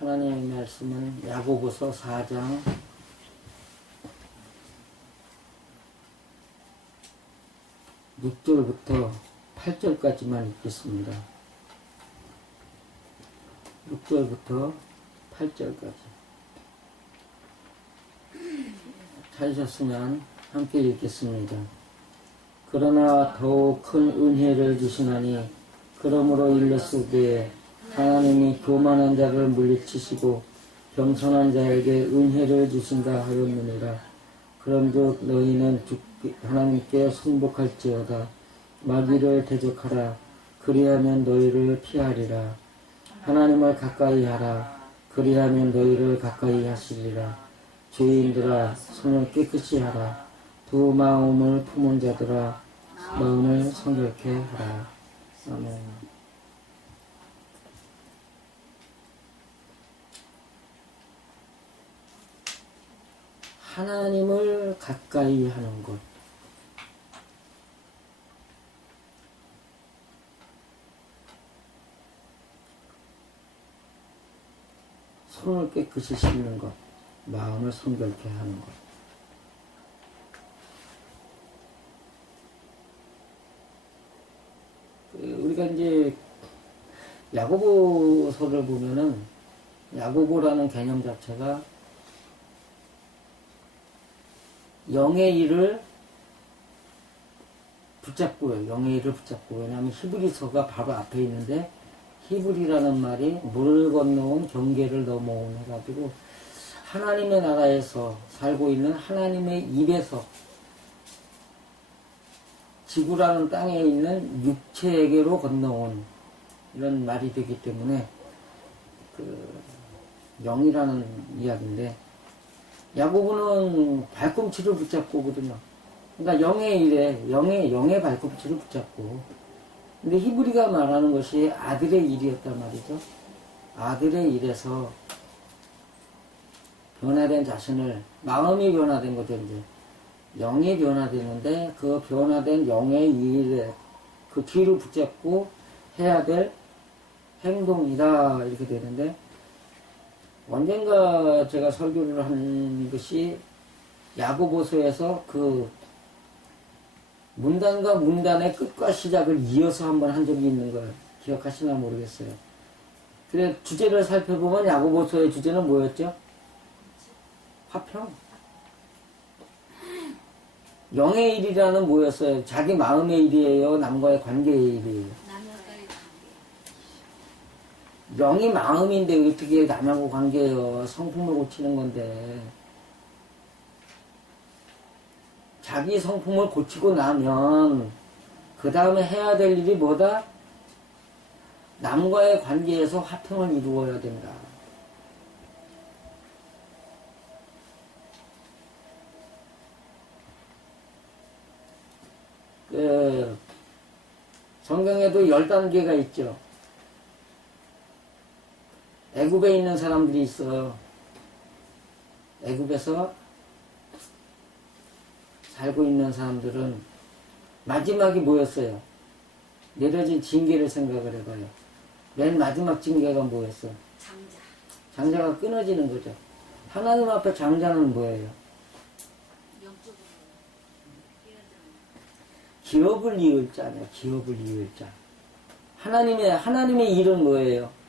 하나님의 말씀은 야고보서 4장 6절부터 8절까지만 읽겠습니다. 6절부터 8절까지. 찾으셨으면 함께 읽겠습니다. 그러나 더욱 큰 은혜를 주시나니 그러므로 일렀으되 하나님이 교만한 자를 물리치시고 겸손한 자에게 은혜를 주신다 하였느니라. 그런즉 너희는 하나님께 순복할지어다. 마귀를 대적하라. 그리하면 너희를 피하리라. 하나님을 가까이 하라. 그리하면 너희를 가까이 하시리라. 죄인들아 손을 깨끗이 하라. 두 마음을 품은 자들아 마음을 성결케 하라. 아멘. 하나님을 가까이 하는 것. 손을 깨끗이 씻는 것. 마음을 성결케 하는 것. 우리가 이제 야고보서를 보면은 야고보라는 개념 자체가 영의 일을 붙잡고요. 영의 일을 붙잡고. 왜냐하면 히브리서가 바로 앞에 있는데 히브리라는 말이 물을 건너온 경계를 넘어온 해가지고 하나님의 나라에서 살고 있는 하나님의 입에서 지구라는 땅에 있는 육체에게로 건너온 이런 말이 되기 때문에 영이라는 이야기인데 야고보는 발꿈치를 붙잡고 오거든요. 그러니까 영의 일에 영의 발꿈치를 붙잡고. 근데 히브리가 말하는 것이 아들의 일이었단 말이죠. 아들의 일에서 변화된 자신을, 마음이 변화된 거죠, 이제. 영이 변화되는데 그 변화된 영의 일에 그 뒤를 붙잡고 해야 될 행동이다 이렇게 되는데, 언젠가 제가 설교를 한 것이 야고보서에서 그 문단과 문단의 끝과 시작을 이어서 한번 한 적이 있는 걸 기억하시나 모르겠어요. 그래 주제를 살펴보면 야고보서의 주제는 뭐였죠? 화평. 영의 일이라는 뭐였어요? 자기 마음의 일이에요? 남과의 관계의 일이에요? 영이 마음인데 어떻게 남하고 관계해요? 성품을 고치는 건데. 자기 성품을 고치고 나면 그 다음에 해야 될 일이 뭐다? 남과의 관계에서 화평을 이루어야 된다. 성경에도 10단계가 있죠. 애굽에 있는 사람들이 있어요. 애굽에서 살고 있는 사람들은 마지막이 뭐였어요? 내려진 징계를 생각을 해봐요. 맨 마지막 징계가 뭐였어요? 장자가 끊어지는 거죠. 하나님 앞에 장자는 뭐예요? 기업을 이을 자냐, 기업을 이을 자. 하나님의 일은 뭐예요?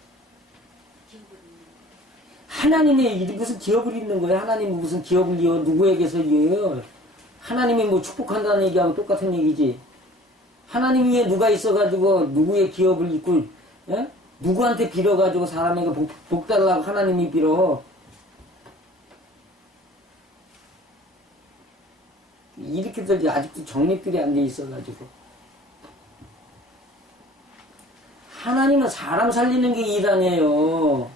하나님의 일이 무슨 기업을 잇는 거예요? 하나님이 무슨 기업을 이어? 누구에게서 이어요? 하나님이 뭐 축복한다는 얘기하고 똑같은 얘기지. 하나님 위에 누가 있어가지고 누구의 기업을 잇고, 예? 누구한테 빌어가지고 사람에게 복 달라고 하나님이 빌어. 이렇게들 아직도 정립들이 안 돼 있어가지고. 하나님은 사람 살리는 게 일 아니에요.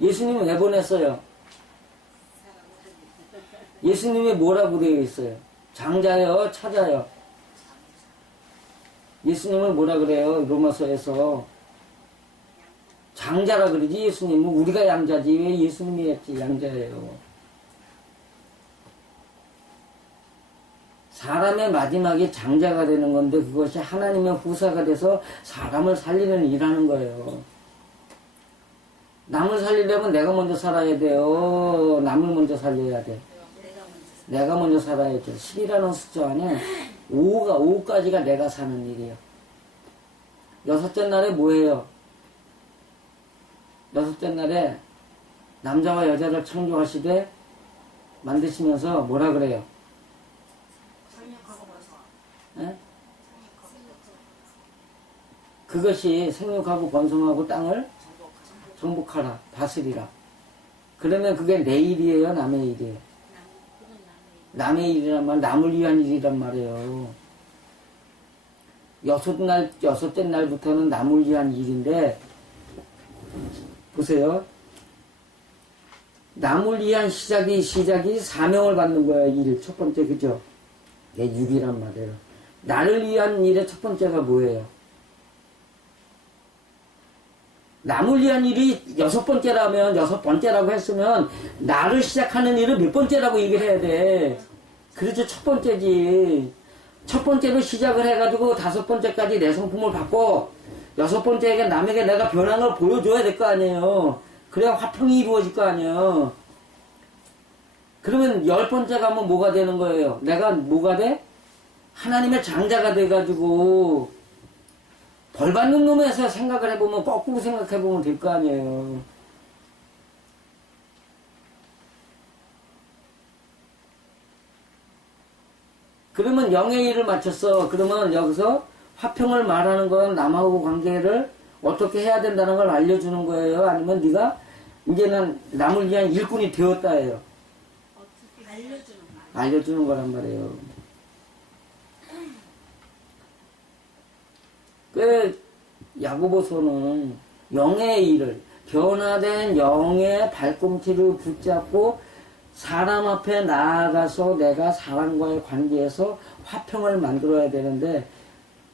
예수님은 왜 보냈어요? 예수님이 뭐라고 되어 있어요? 장자요, 차자요. 예수님을 뭐라 그래요? 로마서에서 장자라 그러지. 예수님은 우리가 양자지. 왜 예수님이 했지? 양자예요. 사람의 마지막에 장자가 되는 건데 그것이 하나님의 후사가 돼서 사람을 살리는 일하는 거예요. 남을 살리려면 내가 먼저 살아야 돼요. 남을 먼저 살려야 돼. 내가 먼저 살아야죠. 10이라는 숫자 안에 5까지가 내가 사는 일이에요. 여섯째 날에 뭐예요? 여섯째 날에 남자와 여자를 창조하시되 만드시면서 뭐라 그래요? 예? 그것이 생육하고 번성하고 땅을 정복하라, 다스리라. 그러면 그게 내 일이에요, 남의 일이에요? 남의 일이란 말, 남을 위한 일이란 말이에요. 여섯째 날부터는 남을 위한 일인데, 보세요. 남을 위한 시작이 사명을 받는 거야, 일. 첫 번째, 그죠? 이게 6이란 말이에요. 나를 위한 일의 첫 번째가 뭐예요? 남을 위한 일이 여섯 번째라고 했으면, 나를 시작하는 일은 몇 번째라고 얘기를 해야 돼. 그렇죠, 첫 번째지. 첫 번째로 시작을 해가지고 다섯 번째까지 내 성품을 받고, 여섯 번째에게 남에게 내가 변한 걸 보여줘야 될 거 아니에요. 그래야 화평이 이루어질 거 아니에요. 그러면 열 번째 가면 뭐가 되는 거예요? 내가 뭐가 돼? 하나님의 장자가 돼가지고 벌 받는 놈에서 생각을 해보면 거꾸로 생각해보면 될 거 아니에요. 그러면 영의 일을 마쳤어. 그러면 여기서 화평을 말하는 건 남하고 관계를 어떻게 해야 된다는 걸 알려주는 거예요? 아니면 네가 이제는 남을 위한 일꾼이 되었다예요? 알려주는 거란 말이에요. 그 야고보서는 영의 일을, 변화된 영의 발꿈치를 붙잡고 사람 앞에 나아가서 내가 사람과의 관계에서 화평을 만들어야 되는데,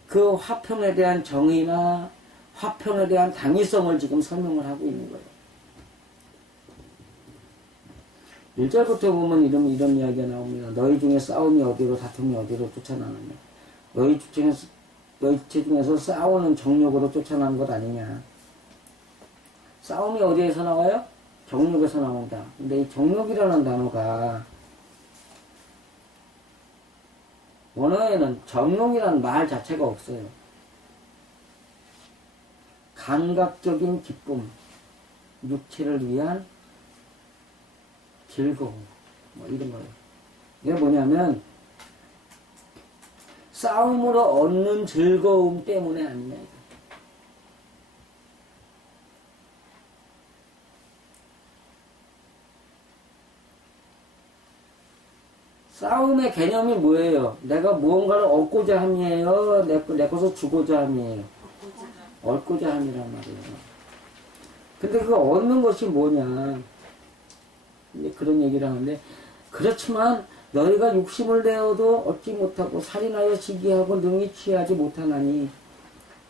그 화평에 대한 정의나 화평에 대한 당위성을 지금 설명을 하고 있는 거예요. 1절부터 보면 이런 이야기가 나옵니다. 너희 중에 싸움이 어디로, 다툼이 어디로 쫓아나느냐. 너희 중에서 싸우는 정욕으로 쫓아나는 것 아니냐. 싸움이 어디에서 나와요? 정욕에서 나온다. 근데 이 정욕이라는 단어가 원어에는 정욕이라는 말 자체가 없어요. 감각적인 기쁨, 육체를 위한 즐거움, 뭐 이런 거예요. 이게 뭐냐면 싸움으로 얻는 즐거움 때문에 아니냐. 싸움의 개념이 뭐예요? 내가 무언가를 얻고자 함이에요? 내 것을 주고자 함이에요? 얻고자 함이란 말이에요. 근데 그 얻는 것이 뭐냐? 그런 얘기를 하는데, 그렇지만 너희가 욕심을 내어도 얻지 못하고 살인하여 시기하고 능히 취하지 못하나니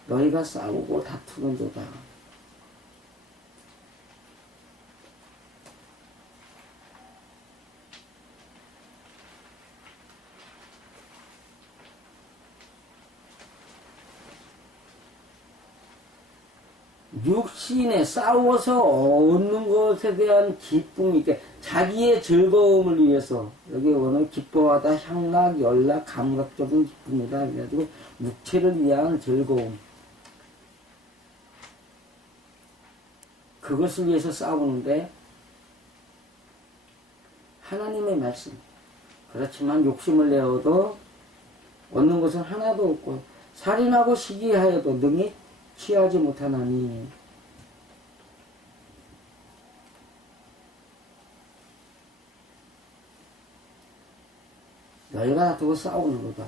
너희가 싸우고 다투는도다. 육신에 싸워서 얻는 것에 대한 기쁨이 있게 자기의 즐거움을 위해서, 여기 오늘 기뻐하다, 향락, 연락, 감각적인 기쁨이다. 그래가지고 육체를 위한 즐거움, 그것을 위해서 싸우는데, 하나님의 말씀, 그렇지만 욕심을 내어도 얻는 것은 하나도 없고 살인하고 시기하여도 능히 취하지 못하나니. 너희가 다투고 싸우는 거다.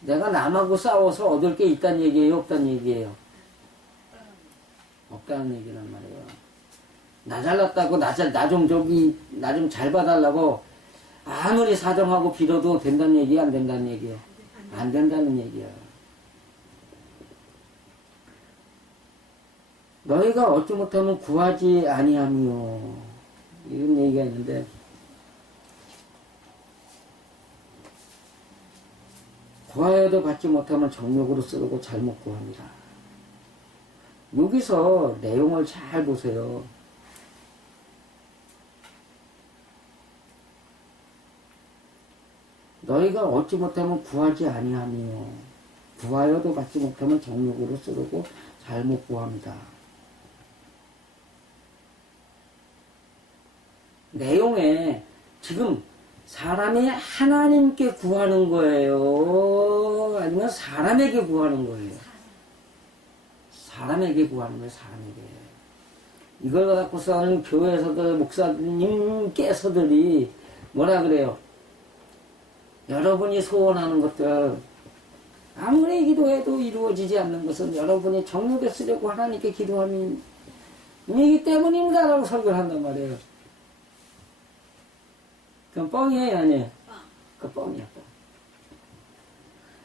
내가 남하고 싸워서 얻을 게 있다는 얘기예요, 없다는 얘기예요? 없다는 얘기란 말이에요. 나 잘났다고 나 좀 잘 봐달라고 아무리 사정하고 빌어도 된다는 얘기야, 안 된다는 얘기예요? 안 된다는 얘기야. 너희가 얻지 못하면 구하지 아니하며, 이런 얘기가 있는데, 구하여도 받지 못하면 정욕으로 쓰고 잘못 구합니다. 여기서 내용을 잘 보세요. 너희가 얻지 못하면 구하지 아니하며 구하여도 받지 못하면 정욕으로 쓰르고 잘못 구합니다. 내용에 지금 사람이 하나님께 구하는 거예요? 아니면 사람에게 구하는 거예요? 사람에게 구하는 거예요, 사람에게. 이걸 갖고서는 교회에서도 목사님께서들이 뭐라 그래요? 여러분이 소원하는 것들, 아무리 기도해도 이루어지지 않는 것은 여러분이 정욕에 쓰려고 하나님께 기도함이기 때문입니다라고 설교를 한단 말이에요. 그럼 뻥이에요, 아니에요? 그 뻥이야, 뻥.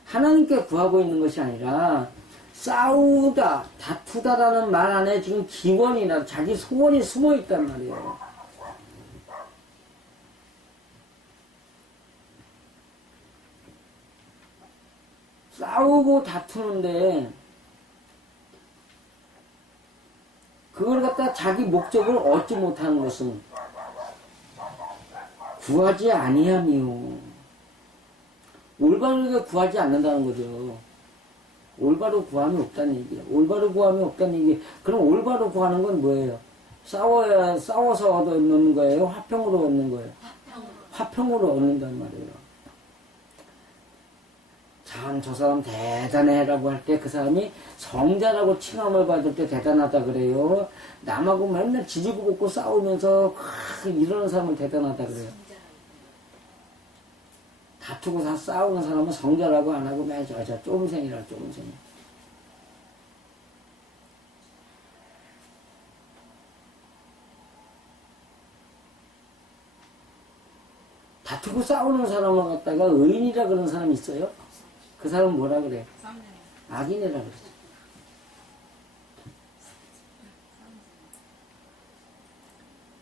하나님께 구하고 있는 것이 아니라 싸우다, 다투다라는 말 안에 지금 기원이나 자기 소원이 숨어 있단 말이에요. 싸우고 다투는데 그걸 갖다 자기 목적을 얻지 못하는 것은 구하지 아니함이요. 올바르게 구하지 않는다는 거죠. 올바로 구함이 없다는 얘기예요. 올바로 구함이 없다는 얘기. 그럼 올바로 구하는 건 뭐예요? 싸워서 얻는 거예요? 화평으로 얻는 거예요? 화평으로 얻는단 말이에요. 참, 저 사람 대단해라고 할 때 그 사람이 성자라고 칭함을 받을 때 대단하다 그래요. 남하고 맨날 지지고 볶고 싸우면서 이러는 사람은 대단하다 그래요. 다투고 다 싸우는 사람은 성자라고 안 하고 맨 저 쫌생이라 쫌생. 다투고 싸우는 사람을 갖다가 의인이라 그러는 사람이 있어요? 그 사람은 뭐라 그래? 악인이라 그러죠.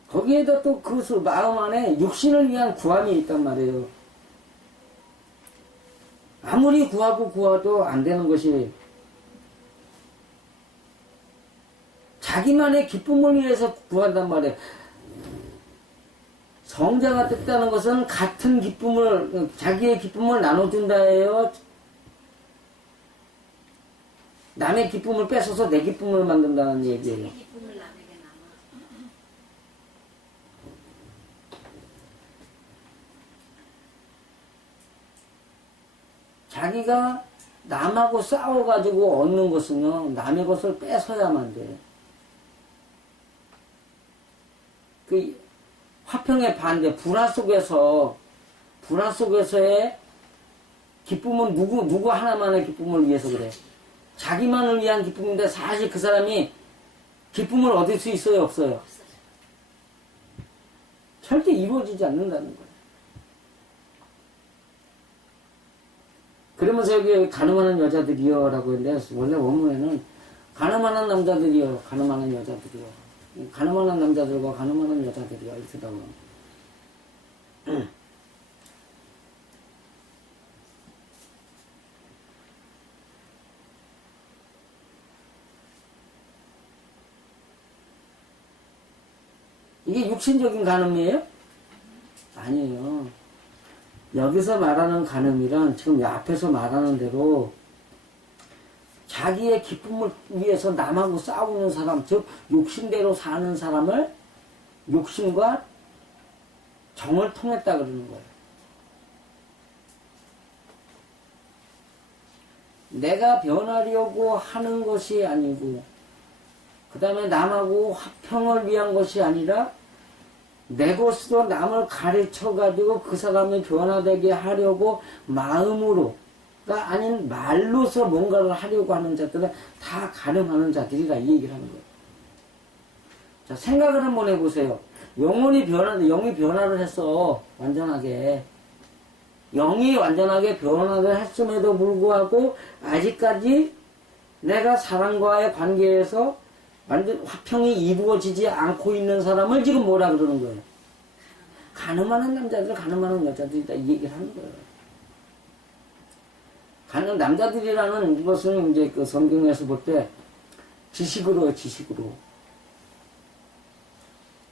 거기에다 또 그 마음 안에 육신을 위한 구함이 있단 말이에요. 아무리 구하도 안 되는 것이 자기만의 기쁨을 위해서 구한단 말이에요. 성자가 됐다는 것은 같은 기쁨을, 자기의 기쁨을 나눠준다예요. 남의 기쁨을 뺏어서 내 기쁨을 만든다는 얘기예요. 자기가 남하고 싸워가지고 얻는 것은요, 남의 것을 뺏어야만 돼. 그 화평의 반대, 불화 속에서의 기쁨은 누구 하나만의 기쁨을 위해서 그래. 자기만을 위한 기쁨인데 사실 그 사람이 기쁨을 얻을 수 있어요, 없어요? 절대 이루어지지 않는다는 거예요. 그러면서 여기 가늠하는 여자들이요 라고 했는데 원래 원문에는 가늠하는 남자들이요, 가늠하는 여자들이요, 가늠하는 남자들과 가늠하는 여자들이요 이렇게 나와요. 이게 육신적인 간음이에요? 아니에요. 여기서 말하는 간음이란 지금 앞에서 말하는 대로 자기의 기쁨을 위해서 남하고 싸우는 사람, 즉 욕심대로 사는 사람을 욕심과 정을 통했다 그러는 거예요. 내가 변하려고 하는 것이 아니고 그 다음에 남하고 화평을 위한 것이 아니라 내 것으로 남을 가르쳐가지고 그 사람을 변화되게 하려고 마음으로가 아닌 말로서 뭔가를 하려고 하는 자들은 다 가늠하는 자들이라 이 얘기를 하는 거예요. 자, 생각을 한번 해보세요. 영이 변화를 했어. 완전하게. 영이 완전하게 변화를 했음에도 불구하고 아직까지 내가 사람과의 관계에서 완전 화평이 이루어지지 않고 있는 사람을 지금 뭐라 그러는 거예요? 간음하는 남자들, 간음하는 여자들이다 이 얘기를 하는 거예요. 남자들이라는 것은 이제 그 성경에서 볼 때 지식으로, 지식으로.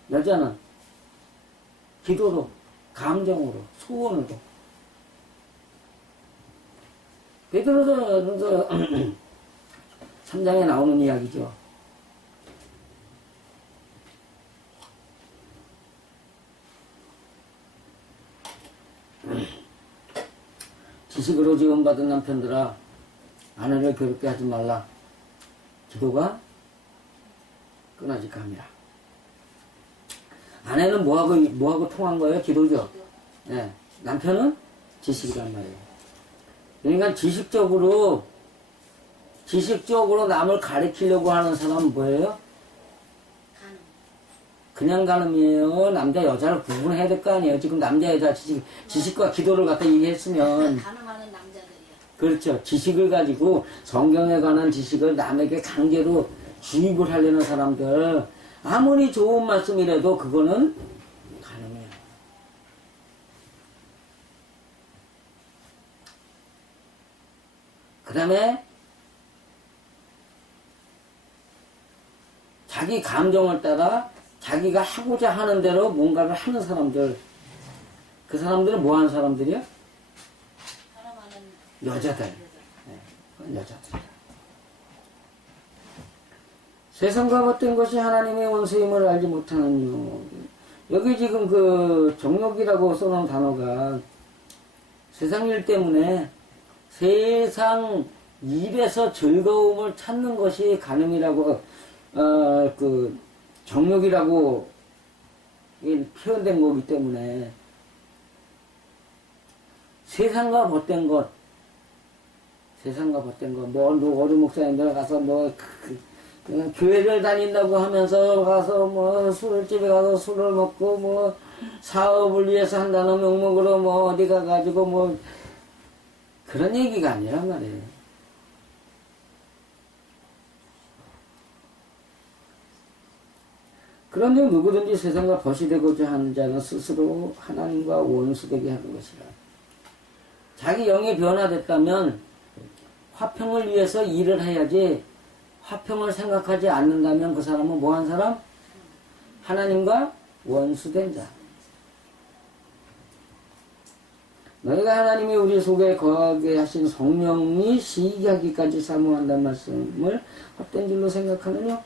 여자는 기도로, 감정으로, 소원으로. 베드로서 3장에 나오는 이야기죠. 지식으로 지원받은 남편들아, 아내를 괴롭게 하지 말라. 기도가 끊어질까 합니다. 아내는 뭐하고 통한 거예요? 기도죠. 네. 남편은 지식이란 말이에요. 그러니까 지식적으로 남을 가리키려고 하는 사람은 뭐예요? 그냥 가늠이에요. 남자 여자를 구분해야 될 거 아니에요. 지금 남자 여자 지식과 기도를 갖다 얘기했으면 가늠하는 남자들이야. 그렇죠. 지식을 가지고 성경에 관한 지식을 남에게 강제로 주입을 하려는 사람들, 아무리 좋은 말씀이라도 그거는 가늠이에요. 그 다음에 자기 감정을 따라 자기가 하고자 하는 대로 뭔가를 하는 사람들, 그 사람들은 뭐 하는 사람들이야? 여자들. 네, 여자들. 세상과 헛된 것이 하나님의 원수임을 알지 못하는 이유. 여기 지금 그 정욕이라고 써놓은 단어가 세상 일 때문에 세상 일에서 즐거움을 찾는 것이 가늠이라고, 그 정욕이라고 표현된 거기 때문에 세상과 헛된 것, 뭐, 어느 목사님들 가서 교회를 다닌다고 하면서 가서 술집에 가서 술을 먹고 사업을 위해서 한다는 명목으로 어디 가가지고 그런 얘기가 아니란 말이에요. 그런데 누구든지 세상과 벗이 되고자 하는 자는 스스로 하나님과 원수되게 하는 것이라. 자기 영이 변화됐다면 화평을 위해서 일을 해야지, 화평을 생각하지 않는다면 그 사람은 뭐한 사람? 하나님과 원수된 자. 너희가 하나님이 우리 속에 거하게 하신 성령이 시기하기까지 사모한다는 말씀을 헛된 줄로 생각하느냐?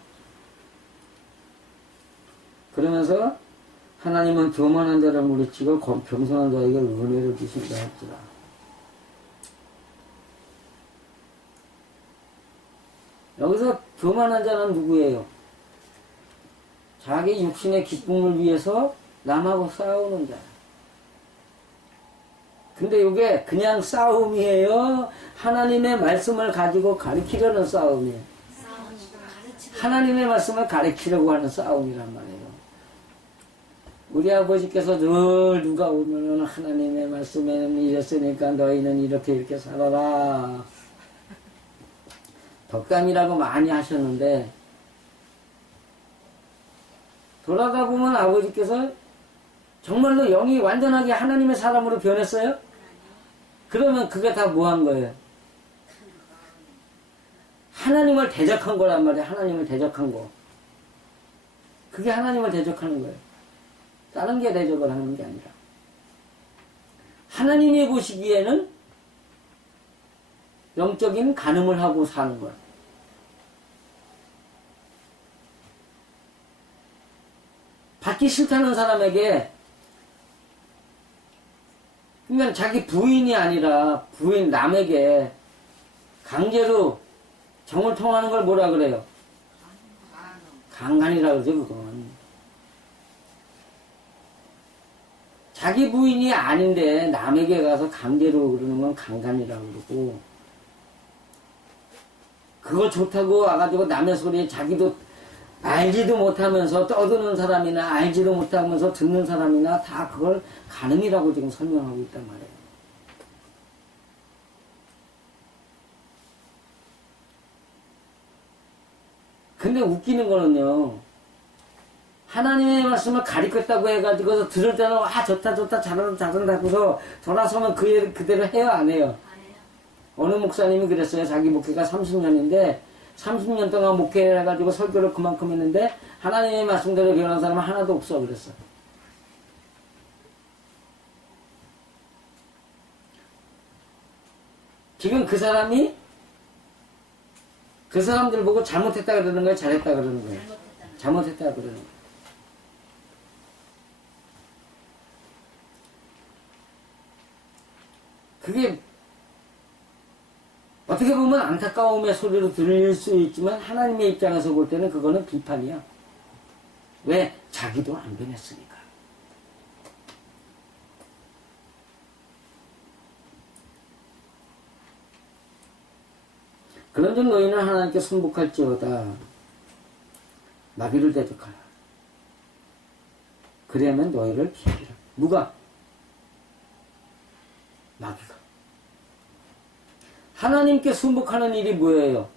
그러면서 하나님은 교만한 자를 물리치고 겸손한 자에게 은혜를 주신다 했더라. 여기서 교만한 자는 누구예요? 자기 육신의 기쁨을 위해서 남하고 싸우는 자. 근데 이게 그냥 싸움이에요? 하나님의 말씀을 가지고 가르치려는 싸움이에요. 하나님의 말씀을 가르치려고 하는 싸움이란 말이에요. 우리 아버지께서 늘 누가 오면은 하나님의 말씀에는 이랬으니까 너희는 이렇게 살아라. 덕담이라고 많이 하셨는데, 돌아가 보면 아버지께서 정말로 영이 완전하게 하나님의 사람으로 변했어요? 그러면 그게 다 뭐 한 거예요? 하나님을 대적한 거란 말이에요. 하나님을 대적한 거. 그게 하나님을 대적하는 거예요. 다른 게 대적을 하는 게 아니라. 하나님이 보시기에는 영적인 간음을 하고 사는 거예요. 받기 싫다는 사람에게, 그러니까 자기 부인이 아니라 부인 남에게 강제로 정을 통하는 걸 뭐라 그래요? 강간이라고 그러죠, 그건. 자기 부인이 아닌데 남에게 가서 강제로 그러는 건 강간이라고 그러고, 그거 좋다고 와가지고 남의 소리에 자기도 알지도 못하면서 떠드는 사람이나 알지도 못하면서 듣는 사람이나 다 그걸 간음이라고 지금 설명하고 있단 말이에요. 근데 웃기는 거는요, 하나님의 말씀을 가리켰다고 해가지고 들을 때는 좋다 잘한다고서 돌아서면 그대로 해요, 안 해요? 안 해요. 어느 목사님이 그랬어요. 자기 목회가 30년인데 30년 동안 목회해가지고 설교를 그만큼 했는데 하나님의 말씀대로 변한 사람은 하나도 없어 그랬어. 지금 그 사람이 그 사람들 보고 잘못했다 그러는 거야, 잘했다 그러는 거야? 잘못했다 그러는 거야. 그게 어떻게 보면 안타까움의 소리로 들릴 수 있지만 하나님의 입장에서 볼 때는 그거는 비판이야. 왜? 자기도 안 변했으니까. 그런즉 너희는 하나님께 순복할지어다. 마귀를 대적하라. 그래야만 너희를 피하리라. 누가? 마귀가. 하나님께 순복하는 일이 뭐예요?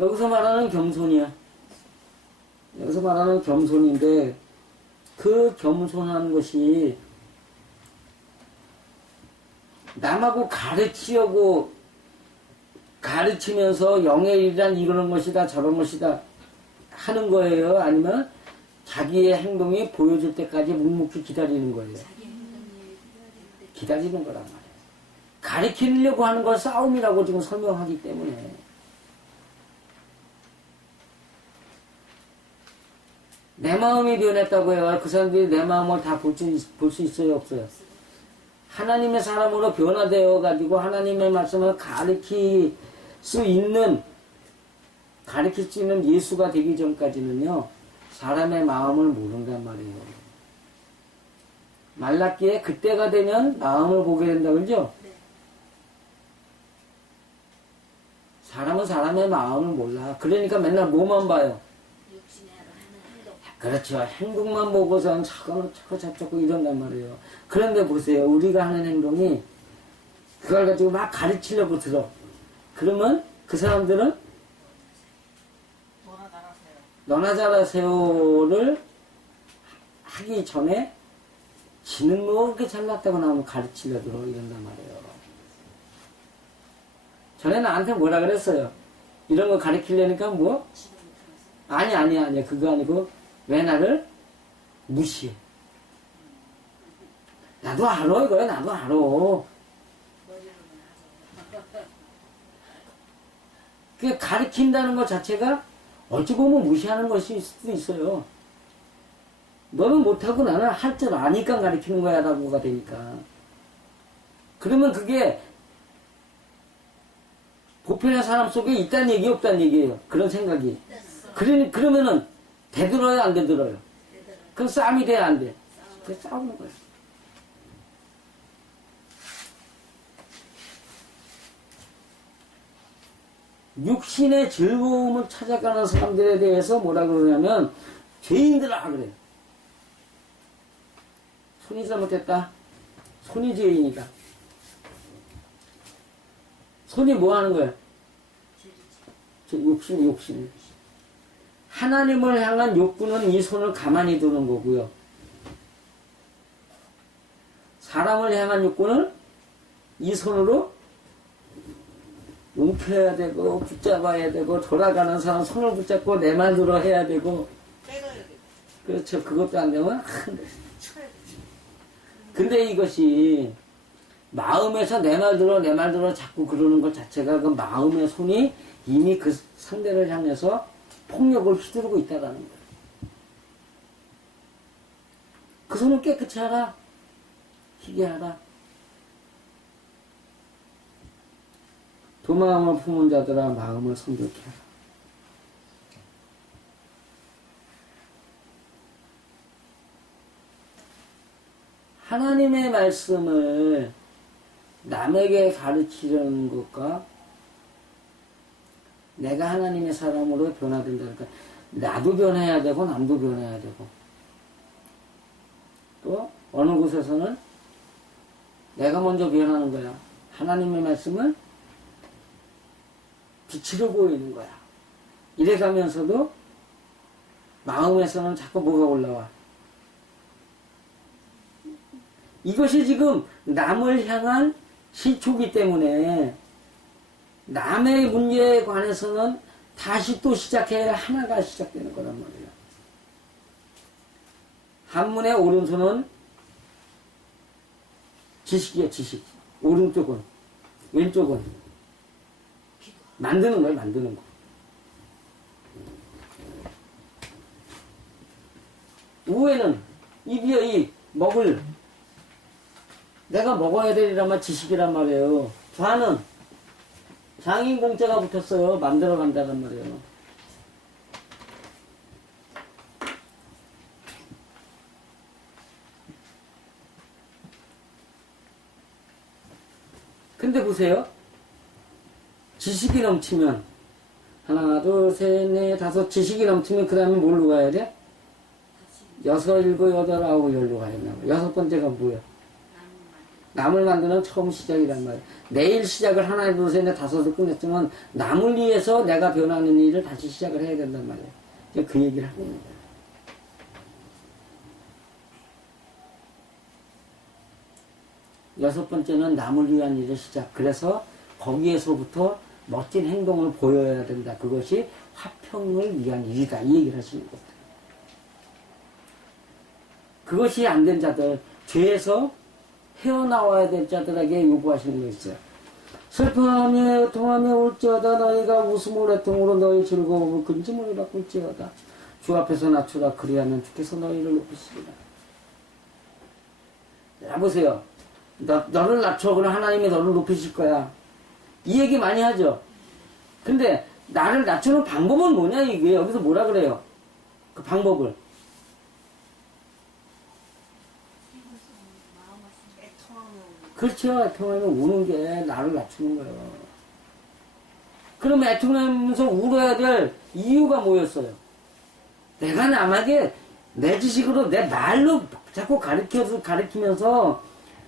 여기서 말하는 겸손이야. 여기서 말하는 겸손인데 그 겸손한 것이 남하고 가르치면서 영의 일이란 이러는 것이다 저런 것이다 하는 거예요? 아니면 자기의 행동이 보여줄 때까지 묵묵히 기다리는 거예요? 기다리는 거란 말이에요. 가르치려고 하는 건 싸움이라고 지금 설명하기 때문에. 내 마음이 변했다고 해요. 그 사람들이 내 마음을 다 볼 수 있어요? 없어요? 하나님의 사람으로 변화되어 가지고 하나님의 말씀을 가르칠 수 있는 예수가 되기 전까지는요, 사람의 마음을 모른단 말이에요. 말랐기에 그때가 되면 마음을 보게 된다 그러죠? 사람은 사람의 마음을 몰라. 그러니까 맨날 뭐만 봐요? 그렇죠. 행동만 보고선 저거 이런단 말이에요. 그런데 보세요. 우리가 하는 행동이 그걸 가지고 막 가르치려고 들어. 그러면 그 사람들은 너나 잘하세요를 하기 전에 지는 뭐 그렇게 잘났다고 나오면 가르치려고 들어 이런단 말이에요. 전에 나한테 뭐라 그랬어요? 이런 거 가르치려니까 뭐? 아니 그거 아니고 왜 나를 무시해? 나도 알아 이거야. 나도 알아. 그 가르친다는 것 자체가 어찌 보면 무시하는 것일 수도 있어요. 너는 못하고 나는 할 줄 아니까 가르치는 거야 라고가 되니까. 그러면 그게 보편의 사람 속에 있다는 얘기 없다는 얘기예요. 그런 생각이. 그러면은 되들어요 안 되들어요? 그럼 싸움이 돼야 안 돼? 그 싸우는 거예요. 육신의 즐거움을 찾아가는 사람들에 대해서 뭐라 그러냐면 죄인들아 그래요. 손이 잘못했다. 손이 죄인이다. 손이 뭐 하는 거야? 욕심. 하나님을 향한 욕구는 이 손을 가만히 두는 거고요. 사람을 향한 욕구는 이 손으로 움켜야 되고 붙잡아야 되고 돌아가는 사람 손을 붙잡고 내 말대로 해야 되고. 그렇죠. 그것도 안 되면 근데 이것이 마음에서 내 말대로 자꾸 그러는 것 자체가 그 마음의 손이 이미 그 상대를 향해서 폭력을 휘두르고 있다라는 거예요. 그 손을 깨끗이 하라. 희게 하라. 도마음을 품은 자들아 마음을 성결케 하라. 하나님의 말씀을 남에게 가르치려는 것과 내가 하나님의 사람으로 변화된다니까 나도 변해야 되고 남도 변해야 되고 또 어느 곳에서는 내가 먼저 변하는 거야. 하나님의 말씀을 빛으로 보이는 거야. 이래가면서도 마음에서는 자꾸 뭐가 올라와. 이것이 지금 남을 향한 시초기 때문에 남의 문제에 관해서는 다시 또 시작해야 하나가 시작되는 거란 말이에요. 한문의 오른손은 지식이에요, 지식. 오른쪽은, 왼쪽은 만드는 거예요, 만드는 거. 우에는 입이요, 이 먹을 내가 먹어야 되리란 말 지식이란 말이에요. 좌는 장인 공자가 붙었어요. 만들어 간다는 말이에요. 근데 보세요. 지식이 넘치면 하나, 둘, 셋, 넷, 다섯 지식이 넘치면 그 다음에 뭘로 가야 돼? 여섯, 일곱, 여덟, 아홉, 열로 가야 된다. 여섯 번째가 뭐야? 남을 만드는 처음 시작이란 말이야. 내일 시작을 하나, 둘, 셋, 넷, 다섯을 끝냈지만 남을 위해서 내가 변하는 일을 다시 시작을 해야 된단 말이야. 그 얘기를 하고 있는 거야. 여섯 번째는 남을 위한 일을 시작. 그래서 거기에서부터 멋진 행동을 보여야 된다. 그것이 화평을 위한 일이다. 이 얘기를 하시는 겁니다. 그것이 안 된 자들, 죄에서 헤어나와야 될 자들에게 요구하시는 거 있어요. 슬퍼하며 애통하며 울지어다. 너희가 웃음으로 애통으로 너희 즐거움을 근심으로 바꿀지어다. 주 앞에서 낮추라. 그리하면 주께서 너희를 높이시리라. 자, 보세요. 너를 낮춰. 그럼 하나님이 너를 높이실 거야. 이 얘기 많이 하죠. 근데 나를 낮추는 방법은 뭐냐 이게. 여기서 뭐라 그래요? 그 방법을. 그렇죠. 애통하면 우는 게 나를 낮추는 거예요. 그럼 애통하면서 울어야 될 이유가 뭐였어요? 내가 남에게 내 지식으로 내 말로 자꾸 가르치면서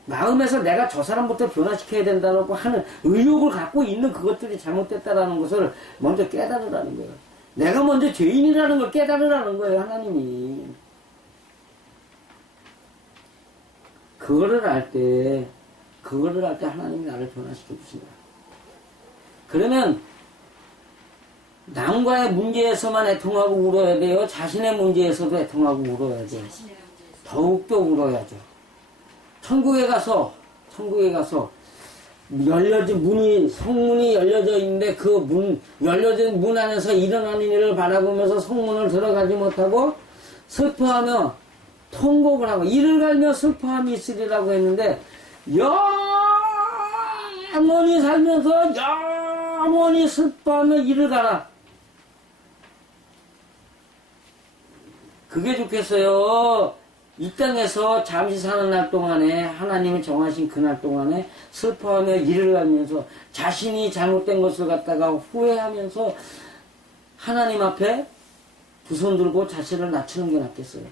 마음에서 내가 저 사람부터 변화시켜야 된다고 하는 의욕을 갖고 있는 그것들이 잘못됐다라는 것을 먼저 깨달으라는 거예요. 내가 먼저 죄인이라는 걸 깨달으라는 거예요, 하나님이. 그거를 할 때 하나님이 나를 변화시켜 주신다. 그러면 남과의 문제에서만 애통하고 울어야 돼요? 자신의 문제에서도 애통하고 울어야 돼요? 더욱더 울어야죠. 천국에 가서 성문이 열려져 있는데 그 열려진 문 안에서 일어나는 일을 바라보면서 성문을 들어가지 못하고 슬퍼하며 통곡을 하고 이를 갈며 슬퍼함이 있으리라고 했는데 영원히 살면서 영원히 슬퍼하며 이를 가라. 그게 좋겠어요. 이 땅에서 잠시 사는 날 동안에 하나님이 정하신 그날 동안에 슬퍼하며 이를 갈면서 자신이 잘못된 것을 갖다가 후회하면서 하나님 앞에 두 손 들고 자신을 낮추는 게 낫겠어요.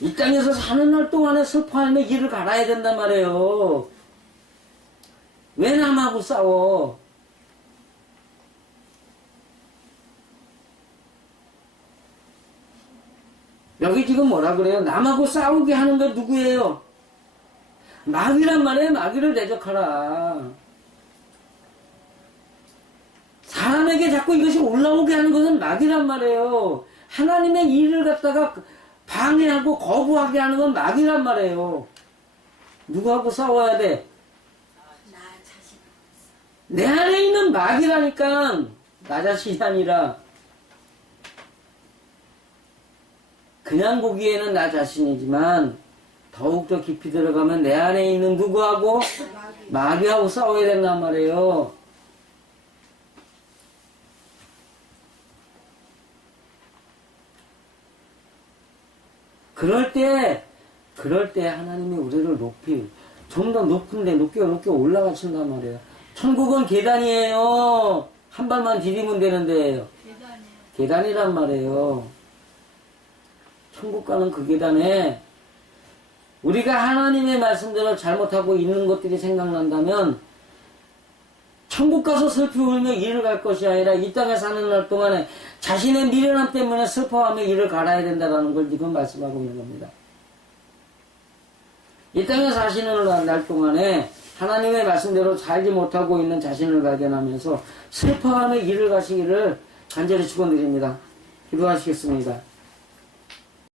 이 땅에서 사는 날 동안에 슬퍼하며 이를 갈아야 된단 말이에요. 왜 남하고 싸워? 여기 지금 뭐라 그래요? 남하고 싸우게 하는 거 누구예요? 마귀란 말이에요. 마귀를 대적하라. 사람에게 자꾸 이것이 올라오게 하는 것은 마귀란 말이에요. 하나님의 일을 갖다가 방해하고 거부하게 하는 건 마귀란 말이에요. 누구하고 싸워야 돼? 내 안에 있는 마귀라니까. 나 자신이 아니라. 그냥 보기에는 나 자신이지만 더욱더 깊이 들어가면 내 안에 있는 누구하고? 마귀하고 싸워야 된단 말이에요. 그럴 때 하나님이 우리를 좀 더 높게 올라가신단 말이에요. 천국은 계단이에요. 한 발만 디디면 되는데. 계단이란 말이에요. 천국 가는 그 계단에 우리가 하나님의 말씀대로 잘못하고 있는 것들이 생각난다면 천국 가서 슬피 울며 이를 갈 것이 아니라 이 땅에 사는 날 동안에 자신의 미련함 때문에 슬퍼하며 이를 갈아야 된다는 걸 지금 말씀하고 있는 겁니다. 이 땅에 사시는 날 동안에 하나님의 말씀대로 살지 못하고 있는 자신을 발견하면서 슬퍼함의 길을 가시기를 간절히 축원드립니다. 기도하시겠습니다.